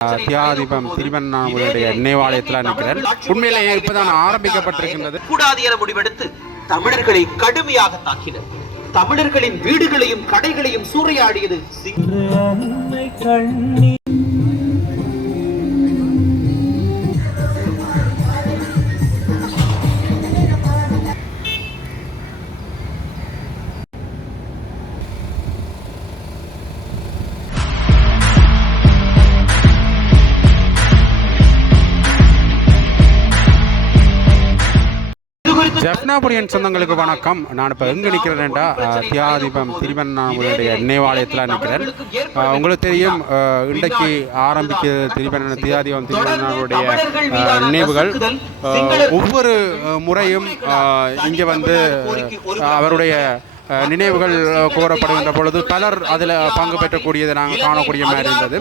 தியாதிபம் திருவண்ணாமலையுடைய நினைவாலயத்தில் நிற்கிறேன். உண்மையிலேயே இப்பதான் ஆரம்பிக்கப்பட்டிருக்கின்றது. கூடாது என முடிவெடுத்து தமிழர்களை கடுமையாக தாக்கினர். தமிழர்களின் வீடுகளையும் கடைகளையும் சூறையாடியது. ஜப்னாபுரியன் சொந்தங்களுக்கு வணக்கம். நான் இப்போ எங்கே நிற்கிறேன்டா தியாதிபம் திருவண்ணாமலையுடைய நினைவாலயத்தில் நிற்கிறேன். உங்களுக்கு தெரியும், இன்றைக்கு ஆரம்பிக்க தியாதிபம் திருவண்ணாமலையுடைய நினைவுகள் ஒவ்வொரு முறையும் இங்கே வந்து அவருடைய நினைவுகள் கோரப்படுகின்ற பொழுது பலர் அதில் பங்கு பெற்றக்கூடியதை நாங்கள் காணக்கூடிய மாதிரி இருந்தது.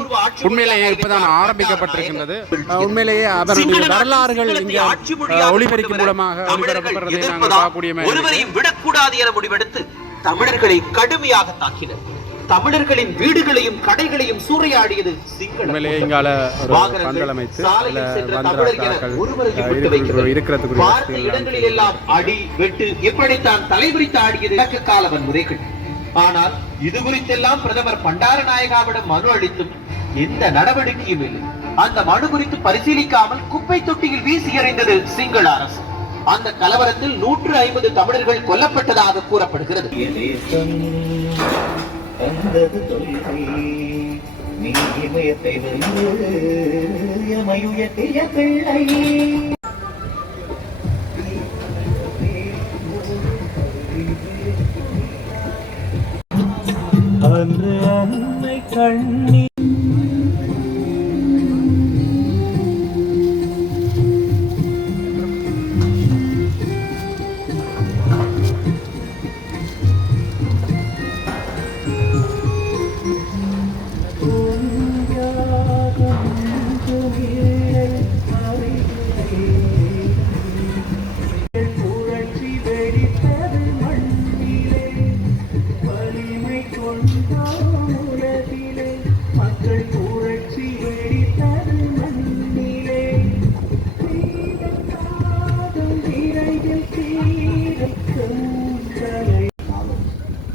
உண்மையிலேயே இப்போதான் ஆரம்பிக்கப்பட்டிருக்கின்றது. உண்மையிலேயே அவருடைய வரலாறுகள் இங்கே ஒளிபெருக்கும் மூலமாக ஒளிபரப்படுறதை நாங்கள் பார்க்கக்கூடிய மாதிரி. ஒருவரையும் விடக்கூடாது என முடிவெடுத்து தமிழர்களை கடுமையாக தாக்கினர். தமிழர்களின் வீடுகளையும் கடைகளையும் சூறையாடியது. இடங்களில் எல்லாம் அடி வெட்டு இப்படித்தான் தலைவிரித்து ஆடியது கால வன்முறைகள். ஆனால் இது குறித்தெல்லாம் பிரதமர் பண்டாரநாயகாவிடம் மனு அளித்தும் எந்த நடவடிக்கையும் இல்லை. அந்த மனு குறித்து பரிசீலிக்காமல் குப்பை தொட்டியில் வீசி எறிந்தது சிங்கள அரசு. அந்த கலவரத்தில் 150 தமிழர்கள் கொல்லப்பட்டதாக கூறப்படுகிறது. அந்தது தொல்லை நீ இமயத்தை வென்று யமயுயத்திய பிள்ளை. அன்று அன்னை கண்ணி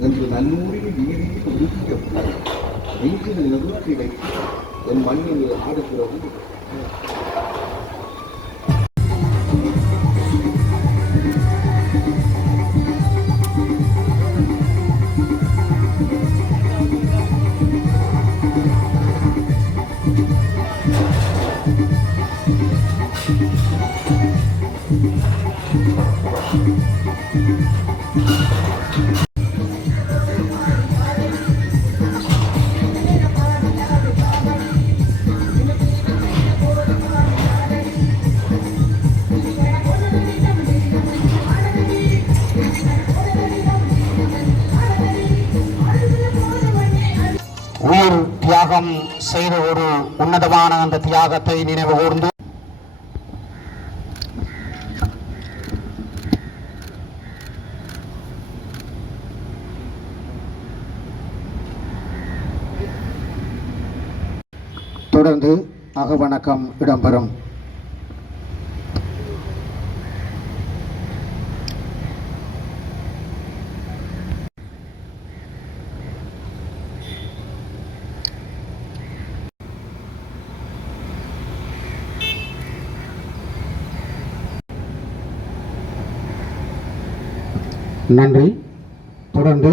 என்று நன்னூரில் நீரில் ஒதுக்கப்பட்டார். நெஞ்சில் நிறுத்தி வைத்து என் மண்ணில் ஆடுகிறது. உயிர் தியாகம் செய்த ஒரு உன்னதமான அந்த தியாகத்தை நினைவு கூர்ந்து தொடர்ந்து அகவணக்கம் இடம்பெறும். நன்றி. தொடர்ந்து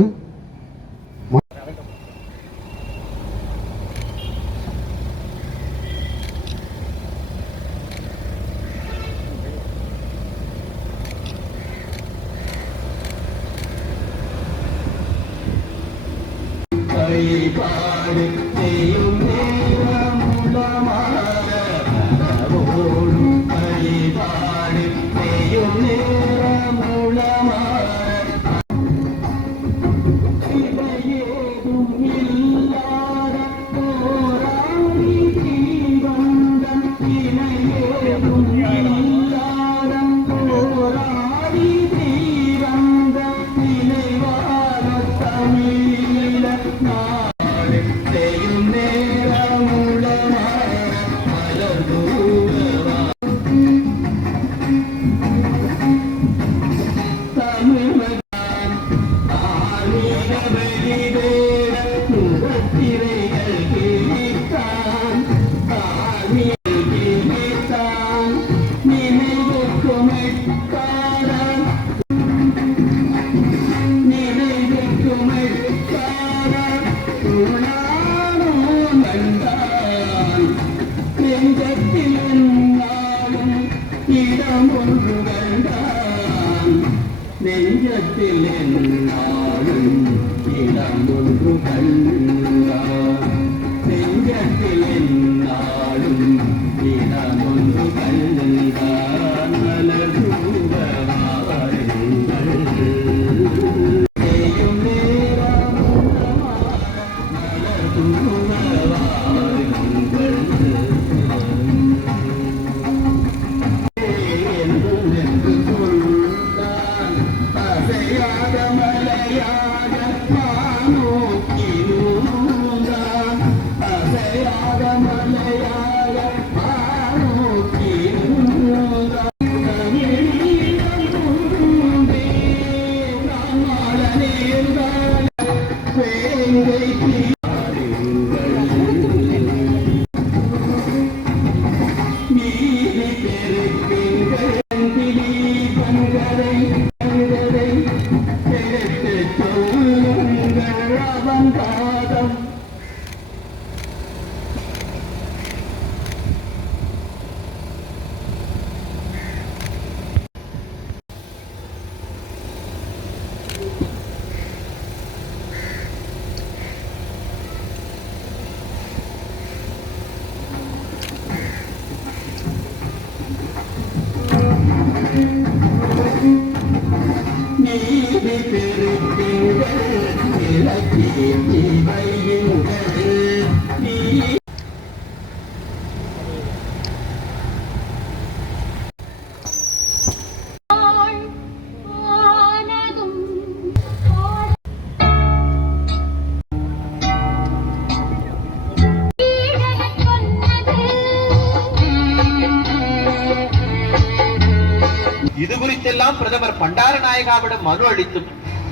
இது குறித்தெல்லாம் பிரதமர் பண்டாரநாயகாவிடம் மனு அளித்தும்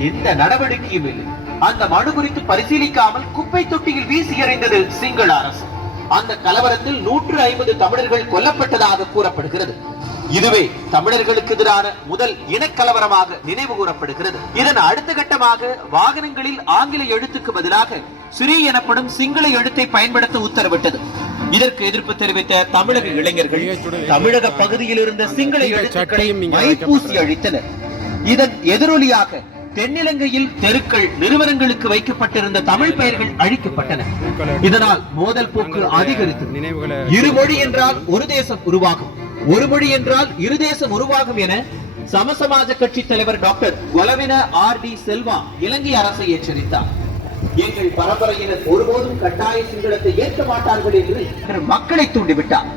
எந்த நடவடிக்கையும் இல்லை. அந்த மனு குறித்து பரிசீலிக்காமல் குப்பை தொட்டியில் வீசி எறிந்தது சிங்கள அரசு. அந்த கலவரத்தில் 150 தமிழர்கள் கொல்லப்பட்டதாக கூறப்படுகிறது. இதுவே தமிழர்களுக்கு எதிரான முதல் இனக்கலவரமாக நினைவு கூறப்படுகிறது. இதன் அடுத்த கட்டமாக வாகனங்களில் ஆங்கில எழுத்துக்கு பதிலாக ஸ்ரீ எனப்படும் சிங்கள எழுத்தை பயன்படுத்த உத்தரவிட்டது. இதற்கு எதிர்ப்பு தெரிவித்த தமிழக இளைஞர்கள் தமிழக பகுதியில் இருந்த சிங்கள எழுத்துக்களை மைப்பூசி அழித்தனர். இதன் எதிரொலியாக தென்னிலங்கையில் தெருக்கள் நிறுவனங்களுக்கு வைக்கப்பட்டிருந்த தமிழ் பெயர்கள் அழிக்கப்பட்டன. இதனால் மோதல் போக்கு அதிகரித்தது. இருமொழி என்றால் ஒரு தேசம் உருவாகும், ஒரு மொழி என்றால் இரு தேசம் உருவாகும் என சமசமாஜ கட்சி தலைவர் டாக்டர் கொலவின ஆர்.டி. செல்வா இலங்கை அரசை எச்சரித்தார். எங்கள் பரம்பரையினர் ஒருபோதும் கட்டாய சிங்களத்தை ஏற்க மாட்டார்கள் என்று மக்களை தூண்டிவிட்டார்.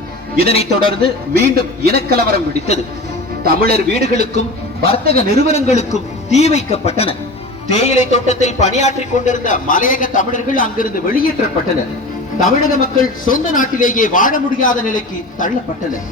இதனைத் தொடர்ந்து மீண்டும் இனக்கலவரம் வெடித்தது. தமிழர் வீடுகளுக்கும் வர்த்தக நிறுவனங்களுக்கும் தீ வைக்கப்பட்டன. தேயிலை தோட்டத்தில் பணியாற்றிக் கொண்டிருந்த மலையக தமிழர்கள் அங்கிருந்து வெளியேற்றப்பட்டனர். தமிழக மக்கள் சொந்த நாட்டிலேயே வாழ முடியாத நிலைக்கு தள்ளப்பட்டனர்.